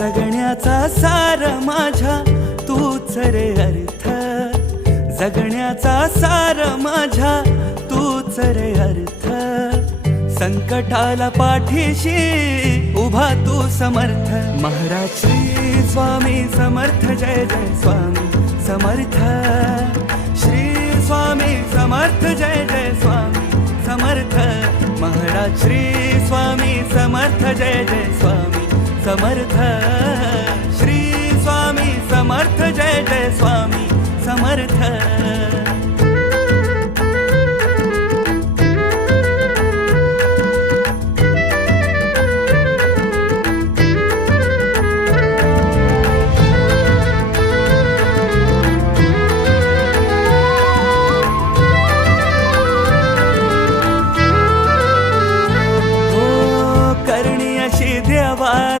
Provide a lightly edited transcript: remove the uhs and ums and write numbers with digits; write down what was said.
जगण्याचा सार माझ्या तूच रे अर्थ, जगण्याचा सार माझ्या तूच रे अर्थ. संकटाला पाठीशी उभा तू समर्थ. महाराज श्री स्वामी समर्थ, जय जय स्वामी समर्थ. श्री स्वामी समर्थ, जय जय स्वामी समर्थ. महाराज श्री स्वामी समर्थ, जय जय स्वामी समर्थ. श्री स्वामी समर्थ, जय जय स्वामी समर्थ.